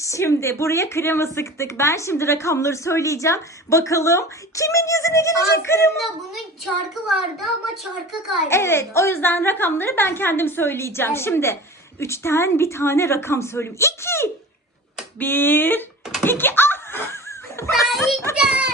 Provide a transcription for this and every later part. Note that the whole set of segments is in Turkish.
Şimdi buraya krema sıktık. Ben şimdi rakamları söyleyeceğim. Bakalım kimin yüzüne gelecek krema? Aslında bunun çarkı vardı ama çarkı kayboldu. Evet o yüzden rakamları ben kendim söyleyeceğim. Evet. Şimdi üçten bir tane rakam söyleyeyim. İki. Bir. iki. Ah! İnanmıyorum.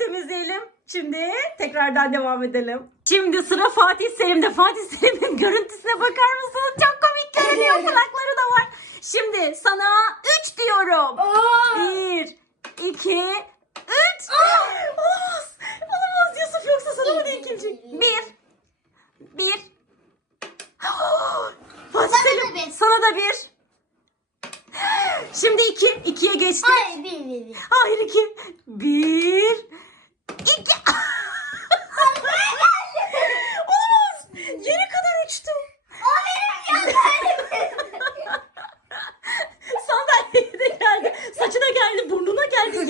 temizleyelim. Şimdi tekrardan devam edelim. Şimdi sıra Fatih Selim'de. Fatih Selim'in görüntüsine bakar mısınız? Çok komik görünüyor. Kulakları da var. Şimdi sana 3 diyorum. 1, 2, 3. Olamaz. Olamaz Yusuf yoksa sana mı denk gelecek? 1, 1. Fatih Selim sana da 1. Şimdi 2. 2'ye geçti. Hayır 1, 1, 1. Hayır 2. 1.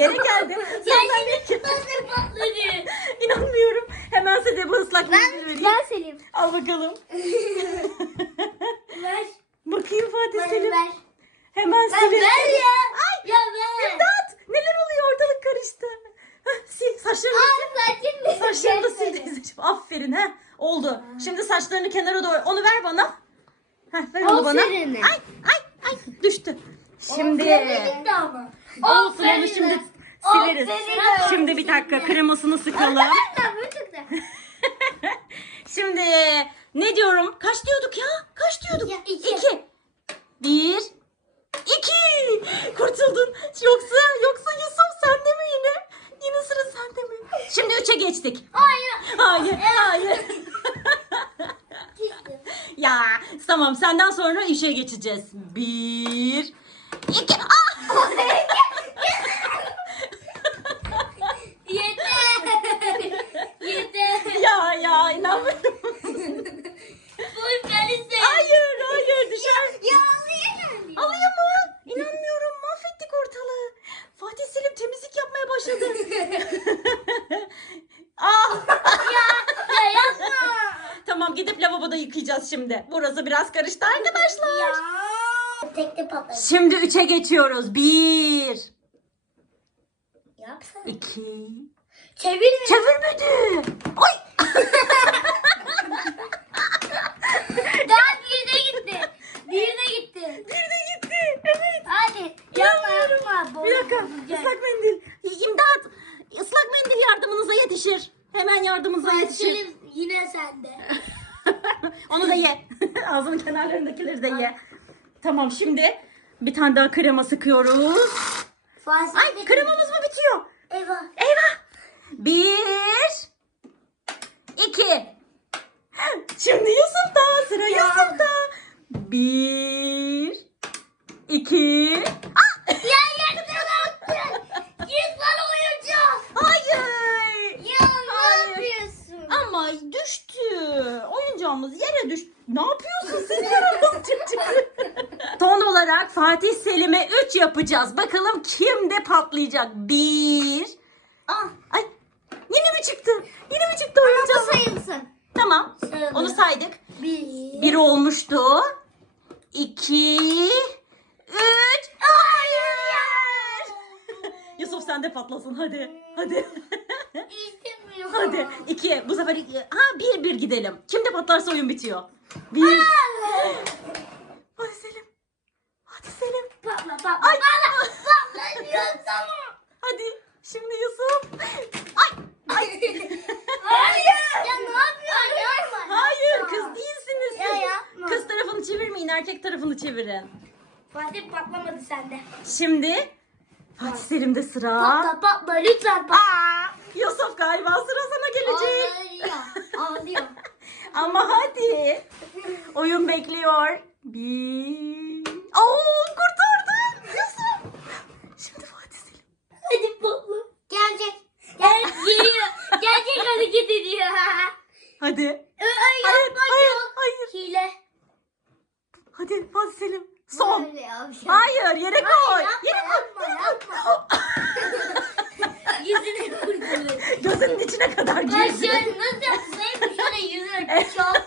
Yere geldi. Sandalye Nasıl patladı? İnanmıyorum. Hemen size bu ıslak mendil vereyim. Ben Selim. Al bakalım. Ver. Bakayım Fatih Ver Selim. ver. Hemen Ver, silin. ver ya. Ay. Ya ver. İmdat. Neler oluyor? Ortalık karıştı. Sil saçlarını sil. Aa? Saçlarını sil teyzeciğim. Aferin ha. Oldu. Şimdi saçlarını kenara doğru. Onu ver bana. Heh, ver onu bana. Aferin. Ay ay ay düştü. Şimdi. Olsun onu şimdi sileriz. Şimdi bir dakika kremasını sıkalım. Şimdi ne diyorum? Kaç diyorduk ya? Kaç diyorduk? İki. İki. Bir. iki. Kurtuldun. Yoksa yoksa Yusuf sende mi yine? Yine sıra sende mi? Şimdi üçe geçtik. Hayır. Hayır, hayır. Ya tamam senden sonra işe geçeceğiz. Bir. iki. Ah! Fatih Selim temizlik yapmaya başladı. ah, Ya yapma. tamam gidip lavaboda yıkayacağız şimdi. Burası biraz karıştı arkadaşlar. Ya. Patladı. Şimdi üçe geçiyoruz. Bir, Yapsana. iki. Çevir. Çevirmedi. Ay. Daha birine gitti. Birine gitti. Bir de gitti. Evet. Hadi. Yapma dakika. Islak mendil. İmdat. Islak mendil yardımınıza yetişir. Hemen yardımınıza yetişir. Selim yine sende. Onu da ye. Ağzının kenarlarındakileri de ye. Tamam şimdi bir tane daha krema sıkıyoruz. Fatih Ay kremamız mı bitiyor? Eyvah. Eyvah. Bir. iki. Şimdi Yusuf'ta sıra Yusuf'ta. Bir. iki. Ah! Ya yaktın. Git bana oyuncak. Hayır. Ya Hayır. ne yapıyorsun? Ama düştü. Oyuncağımız yere düştü. Ne yapıyorsun sen? Son olarak Fatih Selim'e 3 yapacağız. Bakalım kimde patlayacak? 1 Ah. Ay yine mi çıktı? Yine mi çıktı Bu oyuncağım? sayılsın. Tamam. Sayılır. Onu saydık. Bir. 1 olmuştu. 2 3 Hayır. Yusuf sen de patlasın hadi. Hadi. İstemiyorum. Hadi iki. Bu sefer iki. Ha bir bir gidelim. Kimde patlarsa oyun bitiyor. Bir. Hadi Selim. Hadi Selim. Patla patla. Ay. Patla diyorsun ama. Hadi. Şimdi Yusuf. Ay. Ay. Hayır. Ya ne yapıyorsun? Hayır kız değilsiniz Ya siz. yapma. Kız tarafını çevirmeyin erkek tarafını çevirin. Fatih patlamadı sende. Şimdi Fatih Selim'de sıra. Patla patla lütfen patla. Aa, Yusuf galiba sıra sana gelecek. Ağlıyor. Ağlıyor. Ama hadi. Oyun bekliyor. Bir. Oo kurtardım. Yusuf. Şimdi Fatih Selim. Hadi patla. Gelecek. Gel geliyor. Gerçek hareket ediyor. Hadi. Hayır, hayır, hayır. Hile. Hadi Fatih Selim. Son. Hayır yere koy. Yere koy. Yüzünü kurtulur. Gözünün içine kadar girsin. Başlarını da sevmişler yüzünü. Çok